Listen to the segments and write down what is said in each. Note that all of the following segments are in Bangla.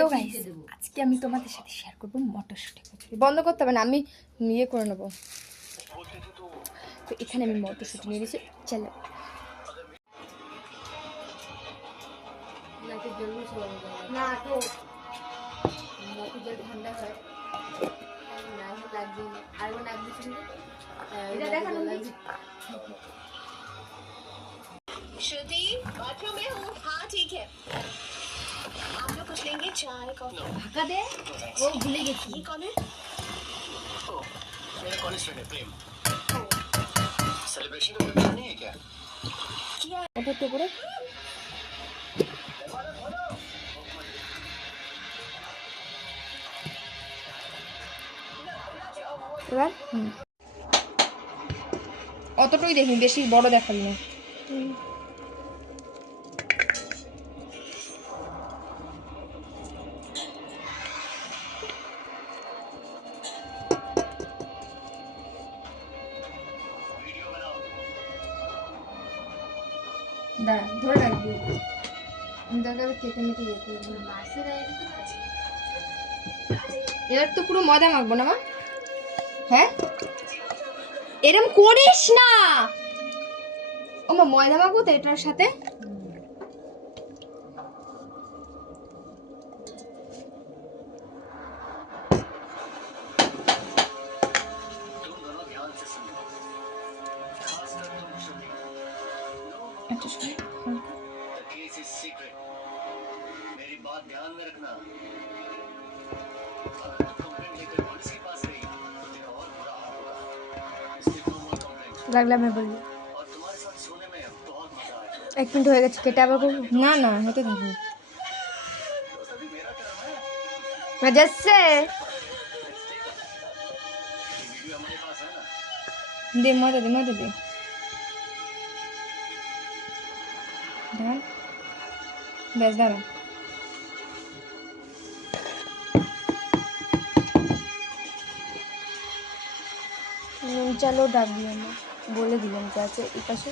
তো গাইস আজকে আমি তোমাদের সাথে শেয়ার করবো মটরশুঁটি কচুরি। বন্ধ করতে হবে না, আমি ইয়ে করে নেবো। তো এখানে আমি মটরশুঁটি নিয়ে নিয়েছি। চলো না তো ঠান্ডা হয় লাগবে আর লাগবে এটা দেখানো श्रुति बाथरूम में हूँ। हाँ ठीक है। आप लोग कुछ लेंगे? चाय कॉफी? ढका दे वो भूले गई। ये कौन है? मेरा कॉलेज फ्रेंड है प्रेम। सेलिब्रेशन का प्लान नहीं है क्या? किया है। ওটা তো করে এবার অতটুকুই দেখি, বেশি বড় দেখাবি না। দাঁড়া ধরে রাখবি, আমি দরকার কেটে মেটে ইয়ে করবো। এবার তো পুরো ময়দা মাখবো না মা? হ্যাঁ এরম করিস না। ও মা ময়দা মাখবো তো এটার সাথে। तुम दोनों ध्यान से सुनो, खासकर तुम श्रुति। আচ্ছা শোনো The case is secret. मेरी बात ध्यान में रखना। अगर तुम कंप्लेंट लेकर पुलिस के पास गई तो तेरा और बुरा हाल होगा। इसलिए no more complaint। লাগলে আমি বলবো। और तुम्हारे साथ सोने में बहुत मजा आएगा। 1 মিনিট হয়ে গেছে, কেটে আবার করবো না? না হতে থাকবে। तो सभी मेरा टर्म है। যাচ্ছে ये वीडियो हमारे पास है ना। দে ময়দা দে ময়দা দে। দাঁড়া বেশ দাঁড়া। চলো ডাক দিই, আমরা বলে দিলাম যে আছে এই পাশে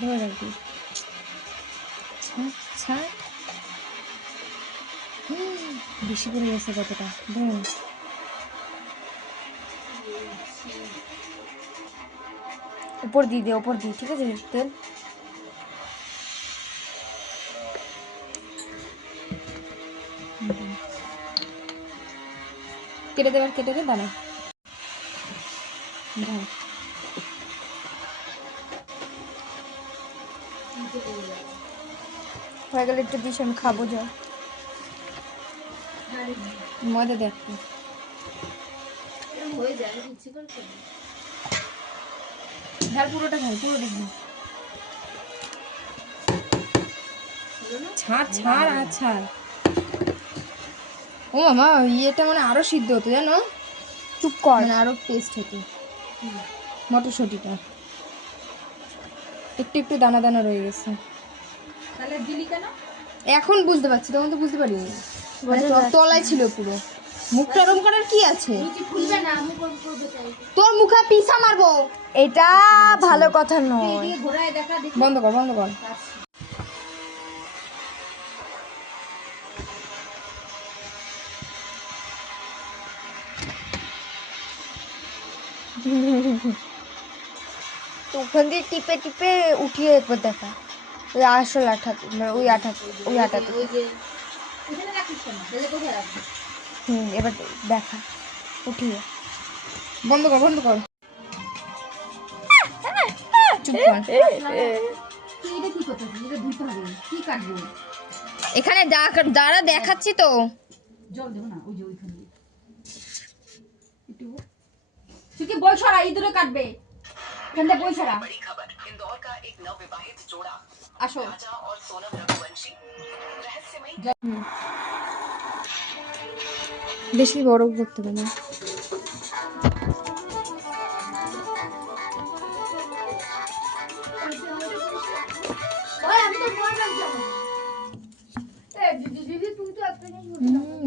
ধরে রাখবি। বেশি করে গেছে কতটা ধরুন। উপর দিয়ে দে, উপর দিয়ে, ঠিক আছে তেল। কেটে দেবার কেটে দে, দাঁড়া হয়ে গেলে একটু দিস, আমি খাবো। যা ময়দা দেখ ঝাল পুরোটা খাই, পুরো দেখবি। ছাড় ছাড় আর ছাড়। ও মামা ইয়েটা মানে আরো সিদ্ধ হতো জানো। চুপ কর, মানে আরো টেস্ট হতো মটরশুঁটিটা। একটু একটু দানা দানা রয়ে গেছে। তাহলে দিলি কেন? এখন বুঝতে পারছি, তখন তো বুঝতে পারিনি। তলায় ছিল পুরো। মুখটা রম করার কি আছে? খুলবে না, আমি করবো চাই। তোর মুখে পিসা মারবো। এটা ভালো কথা নয়। দিয়ে ঘোরায় দেখা দেখি। বন্ধ কর বন্ধ কর। তো ওখান দিয়ে টিপে টিপে উঠিয়ে একবার দেখা। ওই আসল আঠা, মানে ওই আঠাতে। ওই যে এখানে রাখিস কেন? তাহলে কোথায় রাখবি? এবার দেখা উঠিয়ে। বন্ধ কর বন্ধ কর। চুপ কর। এটা কি করতেছিস? এটা ধুইতে হবে। কি কাটবো? এখানে দাঁড়া দেখাচ্ছি তো। জল দেবো না, ওই যে ওইখানে একটু। তুই কি বই ছড়া ইঁদুরে কাটবে? এখান থেকে বই ছড়া। बड़ी खबर। इंदौर का एक नवविवाहित जोड़ा আসো। राजा और सोनम रघुवंशी रहस्यमयी বেশি বড় করতে হবে না।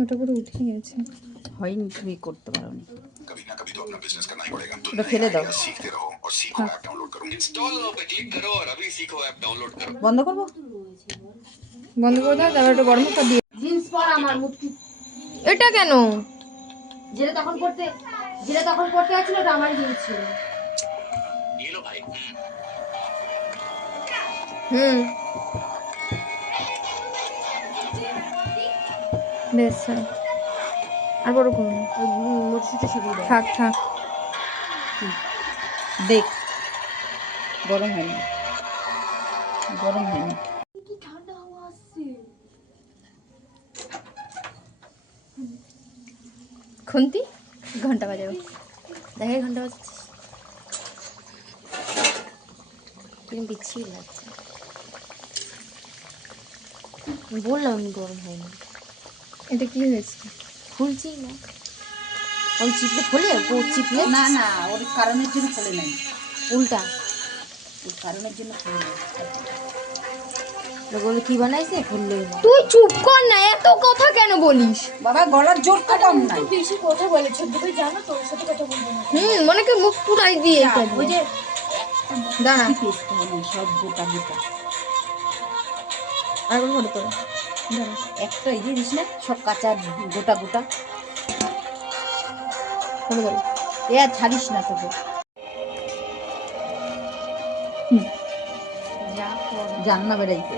ওটা পুরো উঠে গেছে। হয়নি, তুমি করতে পারো না। कभी ना कभी तो अपना बिजनेस करना ही पड़ेगा। तो ওটা ফেলে দাও। सीखते रहो और सीखो ऐप डाउनलोड करो। इंस्टॉल नाउ पे क्लिक करो और अभी सीखो ऐप डाउनलोड करो। বন্ধ করবো? বন্ধ করে দাও, তারপর একটু গরম মশলা দিয়ে। জিন্স পর আমার মুক্তি এটা কেন? যেটা তখন পড়তে যাচ্ছিল ওটা আমারই জিনিস ছিল। ये लो भाई। হুম, বেশ হ্যাঁ। আর বড় করুন, মরশুটা শিখিয়ে দেয়। থাক থাক। দেখ গরম হয়নি, গরম হয়নি। কি ঠান্ডা হাওয়া আসছে। খুন্তি ঘন্টা বাজাবো, দেখে ঘন্টা বাজাচ্ছিস কিরম বিচ্ছিরি লাগছে। বললাম আমি গরম হয়নি। এটা কি হয়েছে? খুলছি না, ওই চিপলে খোলে, ও চিপলে না না, ওর কারণের জন্য খোলে নাই, উল্টা ওর কারণের জন্য খোলে নাই। বলে কি বানাইছে, খুললই না। তুই চুপ কর না, এত কথা কেন বলিস? বাবা গলার জোর তো কম নাই। বেশি কথা বলে ছোট ভাই, জানো তোর সাথে কথা বলবো না। মনে করে মুখ পুরাই দিয়ে ওই যে দাঁড়া, কি পেস্ট হলো সব গোটা গোটা। আর কোনো ফটো তোলো। দাঁড়া, একটা এই যে দিস না, সব কাঁচা গোটা গোটা। ফটো তোলো। এ আর ছাড়িস না তোকে। যা জান্না বেড়াইতে